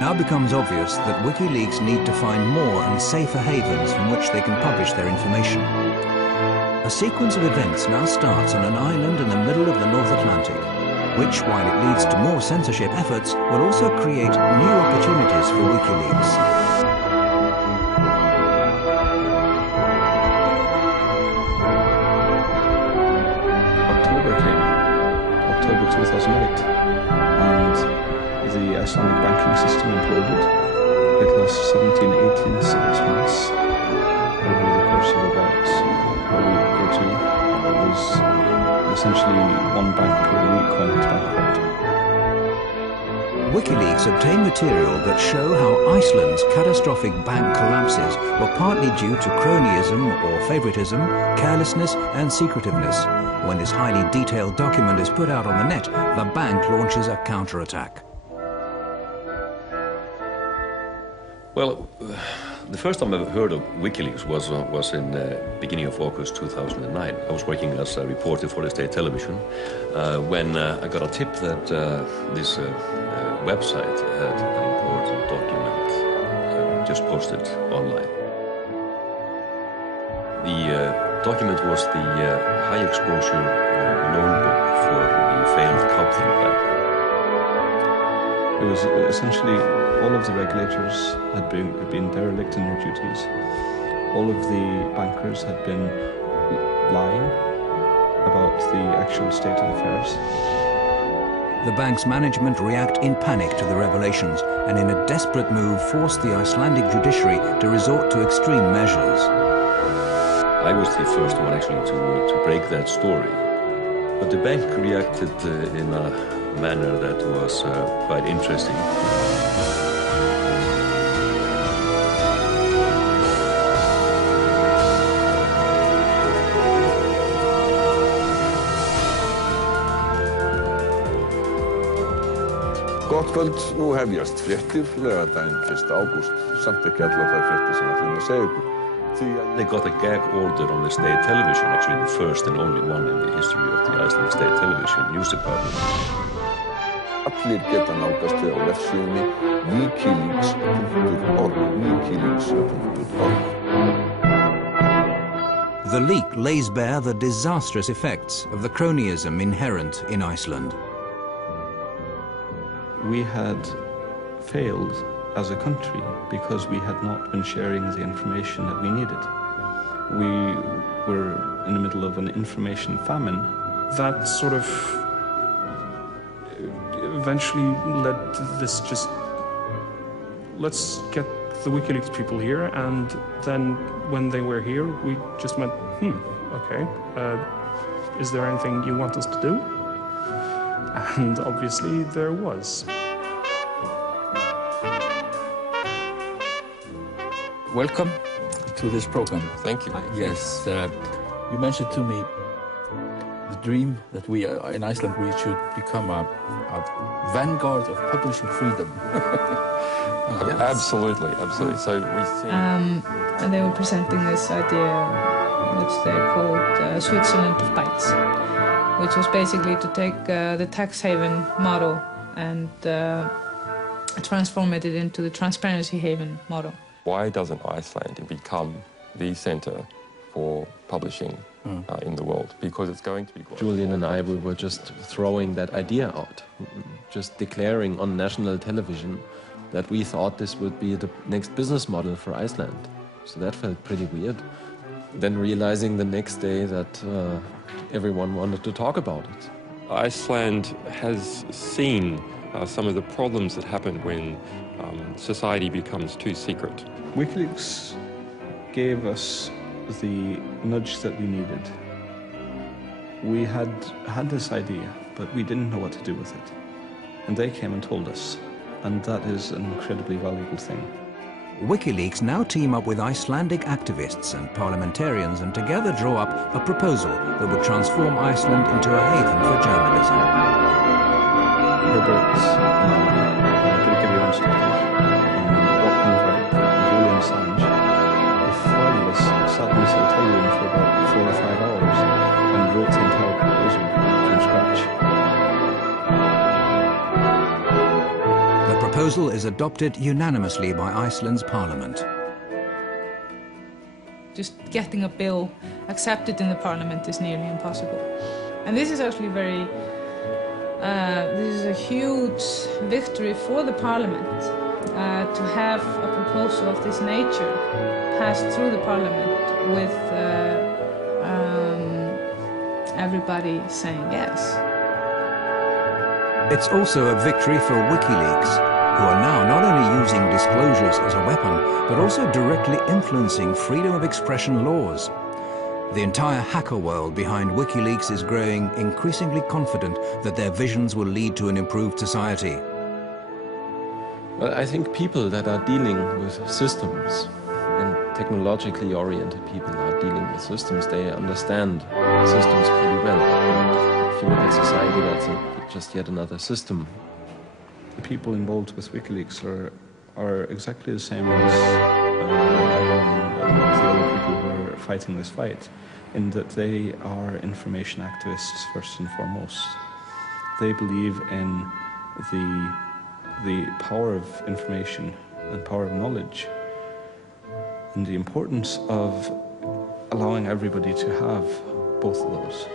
Now becomes obvious that Wikileaks need to find more and safer havens from which they can publish their information. A sequence of events now starts on an island in the middle of the North Atlantic, which, while it leads to more censorship efforts, will also create new opportunities for Wikileaks. October came, October 2008, and the Icelandic banking system imploded. It lost 17, 18 months over the course of about a week or two. It was essentially one bank per week went bankrupt. Wikileaks obtained material that show how Iceland's catastrophic bank collapses were partly due to cronyism or favoritism, carelessness and secretiveness. When this highly detailed document is put out on the net, the bank launches a counterattack. Well, the first time I heard of Wikileaks was in the beginning of August 2009. I was working as a reporter for the state television when I got a tip that this website had an important document just posted online. The document was the high exposure loan book for the failed Kaupthing plan. It was essentially all of the regulators had been derelict in their duties. All of the bankers had been lying about the actual state of affairs. The bank's management react in panic to the revelations and in a desperate move force the Icelandic judiciary to resort to extreme measures. I was the first one actually to break that story. But the bank reacted in a manner that was quite interesting. Gott kvöld, nú hefjast fréttir, laugardaginn 1. ágúst, samt ekki allar þær fréttir sem ætlum að segja ykkur. They got a gag order on the state television, actually the first and only one in the history of the Icelandic state television news department. Allir geta nálgast þau á vefsíðunni wikileaks.org, wikileaks.org. The leak lays bare the disastrous effects of the cronyism inherent in Iceland. We had failed as a country because we had not been sharing the information that we needed. We were in the middle of an information famine. That sort of eventually led to this just, let's get the Wikileaks people here, and then when they were here, we just went, okay, is there anything you want us to do? And obviously there was. Welcome to this program. Thank you. Yes, you mentioned to me the dream that we in Iceland we should become a vanguard of publishing freedom. Yes. Absolutely, absolutely. So we see. And they were presenting this idea, which they called Switzerland of Bytes, which was basically to take the tax haven model and transform it into the transparency haven model. Why doesn't Iceland become the center for publishing in the world? Because it's going to be global. Julian and I, we were just throwing that idea out, just declaring on national television that we thought this would be the next business model for Iceland. So that felt pretty weird. Then realizing the next day that everyone wanted to talk about it. Iceland has seen some of the problems that happen when society becomes too secret. Wikileaks gave us the nudge that we needed. We had this idea, but we didn't know what to do with it. And they came and told us, and that is an incredibly valuable thing. Wikileaks now team up with Icelandic activists and parliamentarians and together draw up a proposal that would transform Iceland into a haven for journalism. Roberts, Julian Assange, the four of us sat in this hotel room for about 4 or 5 hours and wrote the entire proposal from scratch. The proposal is adopted unanimously by Iceland's parliament. Just getting a bill accepted in the parliament is nearly impossible. And this is actually this is a huge victory for the parliament to have a proposal of this nature passed through the parliament with everybody saying yes. It's also a victory for Wikileaks, who are now not only using disclosures as a weapon, but also directly influencing freedom of expression laws. The entire hacker world behind Wikileaks is growing increasingly confident that their visions will lead to an improved society. Well, I think people that are dealing with systems, and technologically oriented people are dealing with systems, they understand systems pretty well. And if you look at society, that's just yet another system. The people involved with Wikileaks are exactly the same as the other people who are fighting this fight, in that they are information activists first and foremost. They believe in the power of information and power of knowledge, and the importance of allowing everybody to have both of those.